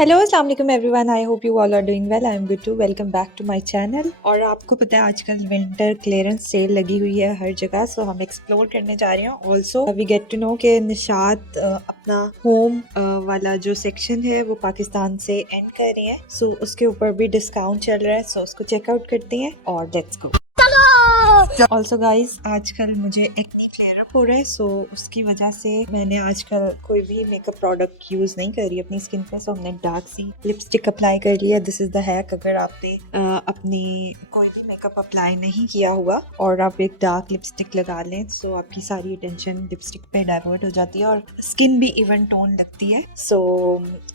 Hello अस्सलाम वालेकुम everyone, I hope you all are doing well. I am good too. Welcome back to my channel. और आपको पता है आजकल विंटर क्लियरेंस सेल लगी हुई है हर जगह, सो हम एक्सप्लोर करने जा रहे हैं। Also we get to know कि निशात अपना होम वाला जो सेक्शन है वो पाकिस्तान से एंड कर रही है, सो उसके ऊपर भी डिस्काउंट चल रहा है, सो उसको चेकआउट करते हैं और लेट्स गो। ऑल्सो गाइज आजकल मुझे एक्ने फ्लेयर अप हो रहा है, सो उसकी वजह से मैंने आजकल कोई भी मेकअप प्रोडक्ट यूज नहीं करी अपनी स्किन पे। सो हमने डार्क सी लिपस्टिक अप्लाई कर लिया। This is the hack. अगर आपने अपनी कोई भी मेकअप अप्लाई नहीं किया हुआ और आप एक डार्क लिपस्टिक लगा लें, सो आपकी सारी अटेंशन लिपस्टिक पे डाइवर्ट हो जाती है और स्किन भी इवन टोन लगती है। सो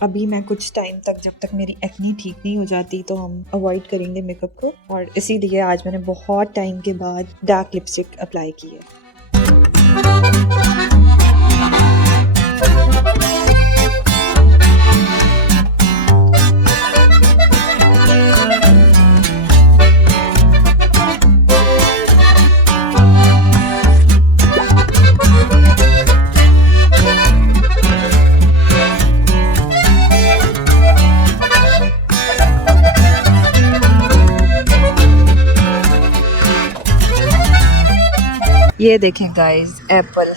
अभी मैं कुछ टाइम तक, जब तक मेरी एक्ने ठीक नहीं हो जाती, तो हम अवॉइड करेंगे मेकअप को, और इसीलिए आज मैंने बहुत टाइम के बाद डार्क लिपस्टिक अप्लाई की है। ये देखें गाइस, एप्पल,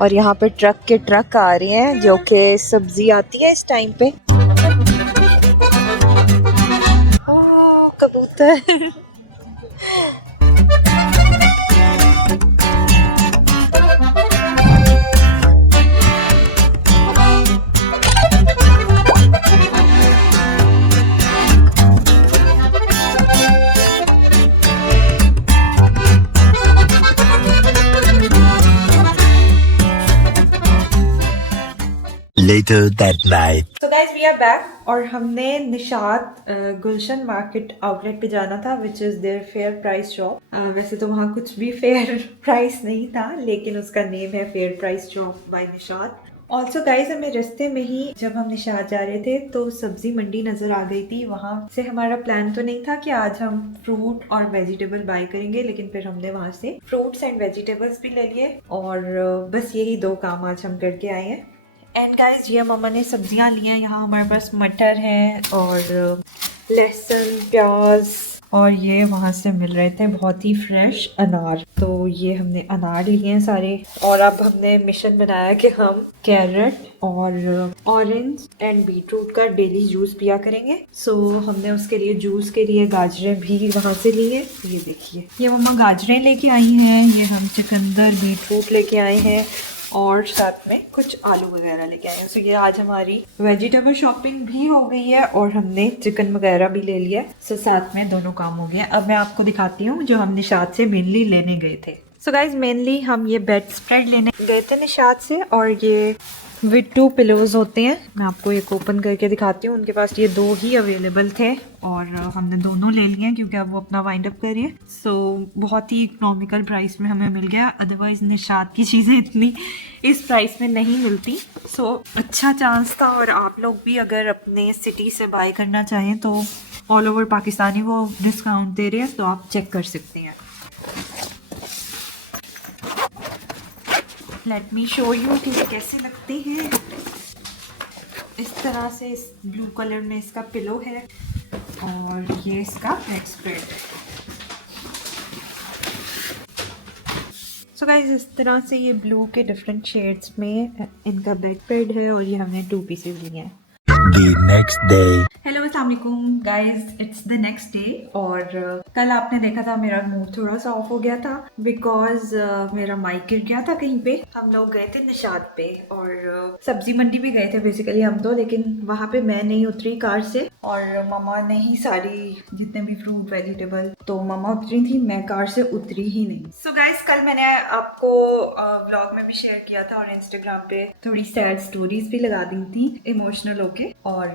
और यहाँ पे ट्रक के ट्रक आ रही हैं जो कि सब्जी आती है इस टाइम पे। कबूतर। Later that night. So guys, we are back और हमने निशात गुलशन मार्केट आउटलेट पे जाना था, which is their fair price shop. वैसे तो वहाँ कुछ भी फेयर प्राइस नहीं था, लेकिन उसका नेम है fair price shop by Nishat. Also guys, हमें रास्ते में ही जब हम निशात जा रहे थे तो सब्जी मंडी नज़र आ गई थी। वहाँ से हमारा प्लान तो नहीं था कि आज हम फ्रूट और वेजिटेबल बाय करेंगे, लेकिन फिर हमने वहाँ से फ्रूट्स एंड वेजिटेबल्स भी ले लिए और बस यही दो काम आज हम करके आए हैं। एंड गाइज, ये मम्मा ने सब्जियां ली हैं। यहाँ हमारे पास मटर है और लहसुन, प्याज, और ये वहाँ से मिल रहे थे बहुत ही फ्रेश अनार, तो ये हमने अनार लिए हैं सारे। और अब हमने मिशन बनाया कि हम कैरेट और ऑरेंज एंड बीटरूट का डेली जूस पिया करेंगे। सो हमने उसके लिए जूस के लिए गाजरें भी वहाँ से ली हैं। ये देखिए, ये मम्मा गाजरें लेके आई हैं, ये हम चुकंदर, बीटरूट लेके आए हैं और साथ में कुछ आलू वगैरह लेके आए हैं। सो ये आज हमारी वेजिटेबल शॉपिंग भी हो गई है और हमने चिकन वगैरह भी ले लिया। सो साथ में दोनों काम हो गए। अब मैं आपको दिखाती हूँ जो हम निशात से मेनली लेने गए थे। सो गाइज, मेनली हम ये बेड स्प्रेड लेने गए थे निशात से, और ये विद 2 पिलोज होते हैं। मैं आपको एक ओपन करके दिखाती हूँ। उनके पास ये 2 ही अवेलेबल थे और हमने दोनों ले लिए हैं क्योंकि अब वो अपना वाइंड अप कर रही है। सो बहुत ही इकोनॉमिकल प्राइस में हमें मिल गया। अदरवाइज निशात की चीज़ें इतनी इस प्राइस में नहीं मिलती। सो अच्छा चांस था। और आप लोग भी अगर अपने सिटी से बाय करना चाहें तो ऑल ओवर पाकिस्तानी वो डिस्काउंट दे रहे हैं, तो आप चेक कर सकते हैं। लेट मी शो यू कि ये कैसे लगते हैं। इस तरह से इस ब्लू कलर में इसका पिलो है और ये इसका बेड स्प्रेड। सो गाइज, इस तरह से ये ब्लू के डिफरेंट शेड्स में इनका बेड स्प्रेड है और ये हमने 2 पीसेज लिए हैं। The next day. हेलो अस्सलाम वालेकुम guys, it's the next day. और कल आपने देखा था मेरा मूड थोड़ा सा ऑफ हो गया था बिकॉज मेरा माइक गिर गया था कहीं पे। हम लोग गए थे निशात पे और सब्जी मंडी भी गए थे बेसिकली हम तो, लेकिन वहाँ पे मैं नहीं उतरी कार से और मम्मा ने ही सारी जितने भी फ्रूट वेजिटेबल, तो मम्मा उतरी थी, मैं कार से उतरी ही नहीं। सो गाइज, कल मैंने आपको व्लॉग में भी शेयर किया था और इंस्टाग्राम पे थोड़ी सैड स्टोरीज भी लगा दी थी इमोशनल होके, और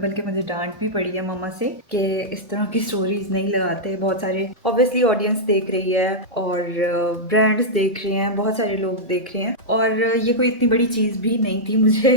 बल्कि मुझे डांट डांट भी पड़ी है मम्मा से कि इस तरह की स्टोरीज नहीं लगाते। बहुत सारे ऑब्वियसली ऑडियंस देख रही है और ब्रांड्स देख रहे हैं, बहुत सारे लोग देख रहे हैं, और ये कोई इतनी बड़ी चीज़ भी नहीं थी। मुझे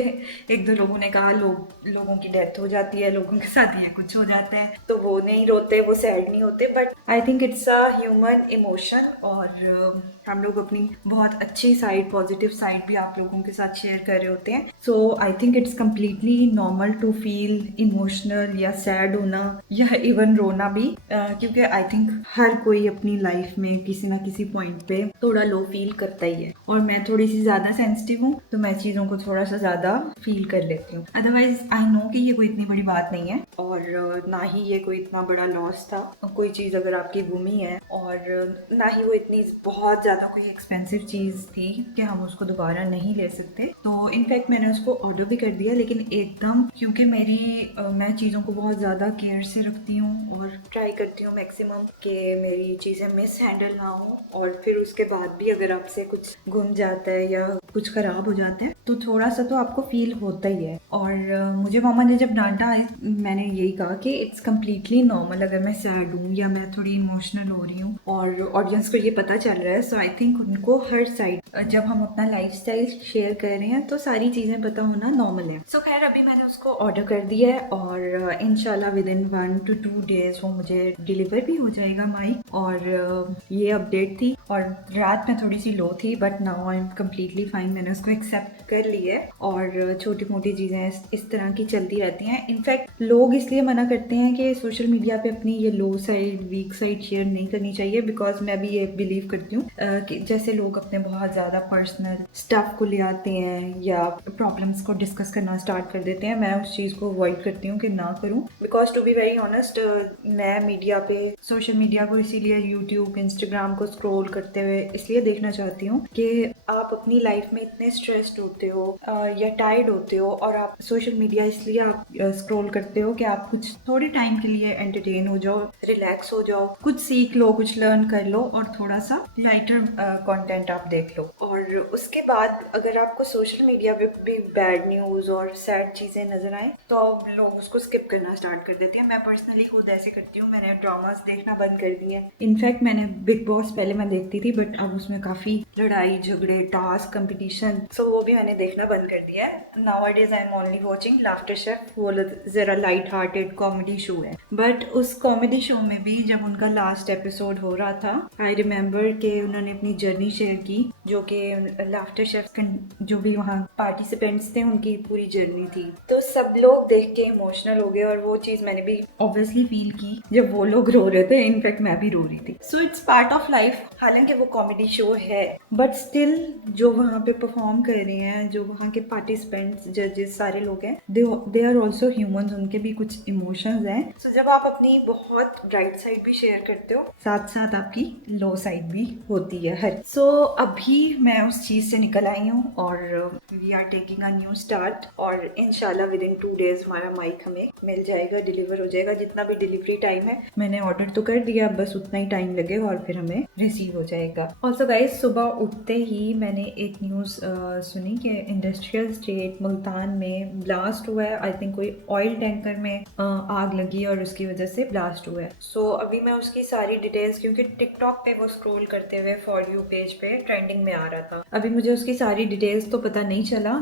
एक दो लोगों ने कहा लोगों की डेथ हो जाती है, लोगों के साथ ये कुछ हो जाता है तो वो नहीं रोते, वो सैड नहीं होते, but I think it's a human emotion. और हम लोग अपनी बहुत अच्छी साइड, पॉजिटिव साइड भी आप लोगों के साथ शेयर कर रहे होते हैं। So I think it's completely normal to feel emotional या सैड होना या इवन रोना भी, क्योंकि आई थिंक हर कोई अपनी लाइफ में किसी ना किसी पॉइंट पे थोड़ा लो फील करता ही है, और मैं थोड़ी सी ज्यादा सेंसिटिव हूँ तो मैं चीजों को थोड़ा सा ज्यादा फील कर लेती हूँ। अदरवाइज आई नो कि ये कोई इतनी बड़ी बात नहीं है, और ना ही ये कोई इतना बड़ा लॉस था। कोई चीज अगर आपकी गुमी है, और ना ही वो इतनी बहुत ज्यादा कोई एक्सपेंसिव चीज थी कि हम उसको दोबारा नहीं ले सकते। तो इनफैक्ट मैंने उसको ऑर्डर भी कर दिया, लेकिन एकदम, क्योंकि मैं चीज़ों को बहुत ज़्यादा केयर से रखती हूँ और ट्राई करती हूँ मैक्सिमम कि मेरी चीज़ें मिस हैंडल ना हो, और फिर उसके बाद भी अगर आपसे कुछ गुम जाता है या कुछ ख़राब हो जाता है तो थोड़ा सा तो आपको फील होता ही है। और मुझे मामा ने जब डांटा है, मैंने यही कहा कि इट्स कम्प्लीटली नॉर्मल अगर मैं सैड हूँ या मैं थोड़ी इमोशनल हो रही हूँ और ऑडियंस को ये पता चल रहा है। सो आई थिंक उनको हर साइड, जब हम अपना लाइफस्टाइल शेयर कर रहे हैं तो सारी चीज़ें पता होना नॉर्मल है। सो खैर अभी मैंने उसको ऑर्डर कर दिया है, और इंशाल्लाह विद इन 1 to 2 days वो मुझे डिलीवर भी हो जाएगा माइक। और ये अपडेट थी, और रात में थोड़ी सी लो थी, but now I am completely fine. मैंने उसको एक्सेप्ट कर लिया है, और छोटी मोटी चीज़ें इस तरह की चलती रहती हैं। इनफैक्ट लोग इसलिए मना करते हैं कि सोशल मीडिया पे अपनी ये लो साइड, वीक साइड शेयर नहीं करनी चाहिए, बिकॉज मैं भी ये बिलीव करती हूँ कि जैसे लोग अपने बहुत ज़्यादा पर्सनल स्टफ को ले आते हैं या प्रॉब्लम्स को डिस्कस करना स्टार्ट कर देते हैं, मैं उस चीज़ को अवॉइड करती हूँ कि ना करूँ। Because to be very honest, मैं मीडिया पे, सोशल मीडिया को इसीलिए यूट्यूब, इंस्टाग्राम को स्क्रॉल करते हुए इसलिए देखना चाहती हूँ कि आप अपनी लाइफ में इतने स्ट्रेस्ड होते हो या टायर्ड होते हो, और आप सोशल मीडिया इसलिए आप स्क्रॉल करते हो कि आप कुछ थोड़े टाइम के लिए एंटरटेन हो जाओ, रिलैक्स हो जाओ, कुछ सीख लो, कुछ लर्न कर लो, और थोड़ा सा लाइटर कंटेंट आप देख लो। और उसके बाद अगर आपको सोशल मीडिया पे भी बैड न्यूज़ और सैड चीज़ें नजर आए तो लोग उसको स्किप करना स्टार्ट कर देते हैं। मैं पर्सनली खुद ऐसे करती हूँ, मैंने ड्रामास देखना बंद कर दिए हैं। इनफैक्ट मैंने बिग बॉस पहले मैं देखती थी, बट अब उसमें काफ़ी लड़ाई झगड़े, टास्क, कंपटीशन, सो वो भी मैंने देखना बंद कर दिया है। Nowadays I am only watching laughter chef. वो जरा लाइट हार्टेड कॉमेडी शो है, बट उस कॉमेडी शो में भी जब उनका लास्ट एपिसोड हो रहा था, आई रिमेम्बर कि उन्होंने अपनी जर्नी शेयर की, जो कि लाफ्टर शेफ जो भी वहाँ पार्टिसिपेंट्स थे उनकी पूरी जर्नी थी। तो सब लोग देख के इमोशनल हो गए, और वो चीज़ मैंने भी ऑब्वियसली फील की जब वो लोग रो रहे थे। इनफैक्ट मैं भी रो रही थी। So it's part of life. हालांकि वो कॉमेडी शो है, बट स्टिल जो वहाँ पे परफॉर्म कर रहे हैं, जो वहाँ के पार्टिसिपेंट्स, जजेस, सारे लोग हैं, दे आर ऑल्सो ह्यूमंस, उनके भी कुछ इमोशंस हैं। सो जब आप अपनी बहुत ब्राइट साइड भी शेयर करते हो, साथ साथ आपकी लो साइड भी होती है हर। सो अभी मैं उस चीज़ से निकल आई हूँ, और we are taking a new start, और इंशाल्लाह विद इन 2 days हमारा माइक हमें मिल जाएगा, डिलीवर हो जाएगा। जितना भी डिलीवरी टाइम है, मैंने ऑर्डर तो कर दिया, बस उतना ही टाइम लगेगा और फिर हमें रिसीव हो जाएगा। ऑल्सो गाइस, सुबह उठते ही मैंने एक न्यूज़ सुनी कि इंडस्ट्रियल स्टेट मुल्तान में ब्लास्ट हुआ है। आई थिंक कोई ऑयल टैंकर में आग लगी और उसकी वजह से ब्लास्ट हुआ है। सो अभी मैं उसकी सारी डिटेल्स, क्योंकि टिकटॉक पे वो स्क्रॉल करते हुए फॉर यू पेज पे ट्रेंडिंग में आ रहा था, अभी मुझे उसकी सारी डिटेल्स तो पता नहीं चला।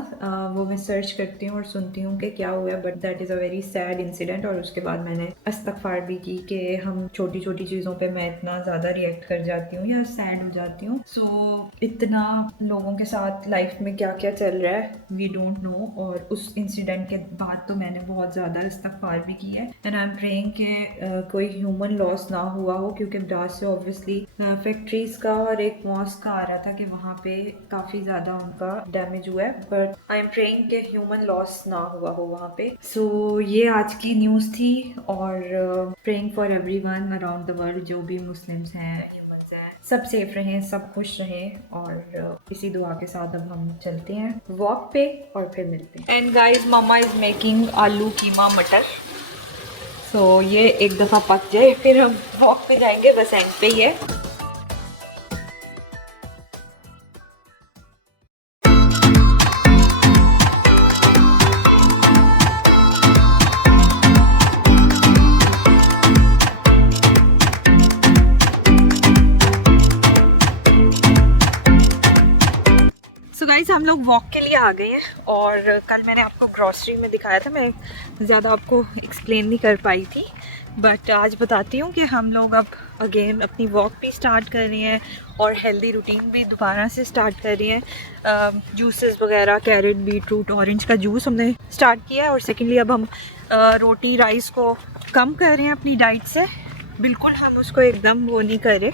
वो मैं सर्च करती हूँ और सुनती हूँ कि क्या हुआ, but that is a very sad incident. और उसके बाद मैंने इस्तग़फ़ार भी की कि हम छोटी छोटी चीज़ों पे मैं इतना ज़्यादा रिएक्ट कर जाती हूँ या सैड हो जाती हूँ। सो इतना लोगों के साथ लाइफ में क्या क्या चल रहा है, वी डोंट नो। और उस इंसिडेंट के बाद तो मैंने बहुत ज़्यादा इस्तग़फ़ार भी की है, एंड आई एम प्रेइंग कि कोई ह्यूमन लॉस ना हुआ हो, क्योंकि ब्लास्ट से ऑब्वियसली फैक्ट्रीज का और एक मॉस्क का आ रहा था कि वहाँ पे काफ़ी ज़्यादा उनका डैमेज हुआ है, बट आई एम प्रेइंग कि ह्यूमन लॉस ना हुआ हो वहाँ पे। सो ये आज की न्यूज़ थी, और praying for everyone around the world, जो भी मुस्लिम्स हैं, सब सेफ रहें, सब खुश रहें, और इसी दुआ के साथ अब हम चलते हैं वॉक पे और फिर मिलते हैं। And guys, mamma is making aloo keema मटर। सो ये एक दफ़ा पक जाए फिर हम वॉक पे जाएंगे, बस एंड पे ही है। लोग वॉक के लिए आ गए हैं और कल मैंने आपको ग्रॉसरी में दिखाया था, मैं ज़्यादा आपको एक्सप्लेन नहीं कर पाई थी, बट आज बताती हूँ कि हम लोग अब अगेन अपनी वॉक भी स्टार्ट कर रहे हैं और हेल्दी रूटीन भी दोबारा से स्टार्ट कर रहे हैं। जूसेस वगैरह, कैरेट, बीटरूट, ऑरेंज का जूस हमने स्टार्ट किया है और सेकेंडली अब हम रोटी राइस को कम कर रहे हैं अपनी डाइट से। बिल्कुल हम उसको एकदम वो नहीं कर रहे,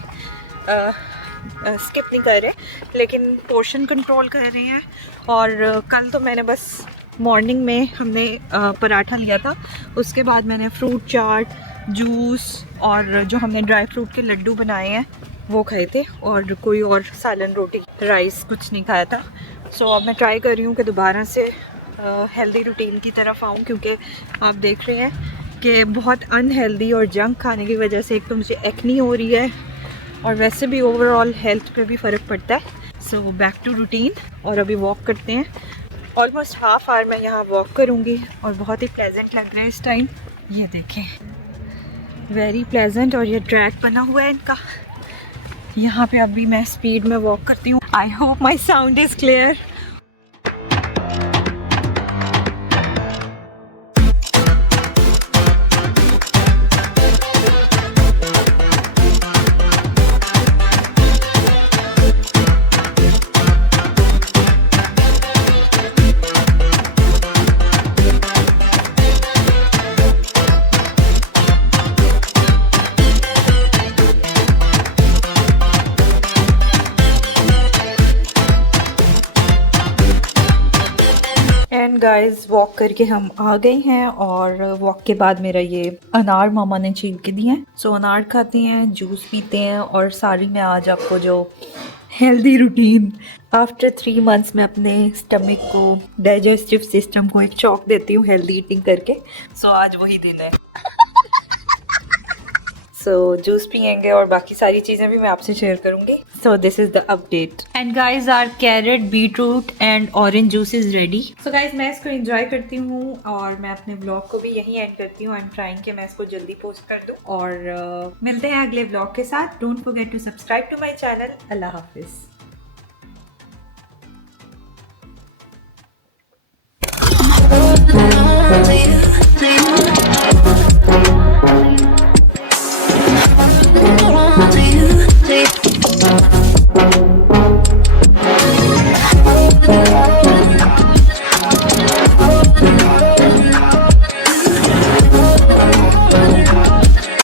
स्किप नहीं कर रहे, लेकिन पोर्शन कंट्रोल कर रहे हैं। और कल तो मैंने बस मॉर्निंग में हमने पराठा लिया था, उसके बाद मैंने फ्रूट चाट, जूस और जो हमने ड्राई फ्रूट के लड्डू बनाए हैं वो खाए थे और कोई और सालन, रोटी, राइस कुछ नहीं खाया था। सो अब मैं ट्राई कर रही हूँ कि दोबारा से हेल्दी रूटीन की तरफ आऊँ, क्योंकि आप देख रहे हैं कि बहुत अनहेल्दी और जंक खाने की वजह से एक तो मुझे एक्नी हो रही है और वैसे भी ओवरऑल हेल्थ पे भी फ़र्क पड़ता है। सो बैक टू रूटीन और अभी वॉक करते हैं। ऑलमोस्ट हाफ आवर मैं यहाँ वॉक करूँगी और बहुत ही प्लेजेंट लग रहा है इस टाइम। ये देखें, वेरी प्लेजेंट, और ये ट्रैक बना हुआ है इनका। यहाँ पे अभी मैं स्पीड में वॉक करती हूँ। I hope my sound is clear. And guys, walk करके हम आ गए हैं और वॉक के बाद मेरा ये अनार मामा ने छील के दिए हैं। सो अनार खाते हैं, जूस पीते हैं और सारी मैं आज आपको जो हेल्दी रूटीन आफ्टर 3 मंथ्स में अपने स्टमक को, डाइजेस्टिव सिस्टम को एक चॉक देती हूँ हेल्दी ईटिंग करके। सो आज वही दिन है। सो जूस पियेंगे और बाकी सारी चीज़ें भी मैं आपसे शेयर करूंगी। So this is the update and guys, our carrot, beetroot and orange juice is ready. So guys, मैं इसको एंजॉय करती हूँ और मैं अपने ब्लॉग को भी यहीं एंड करती हूँ। आई एम ट्राइंग कि मैं इसको जल्दी पोस्ट कर दूँ और मिलते हैं अगले ब्लॉग के साथ। Don't forget to subscribe to my channel. अल्लाह हाफिज़।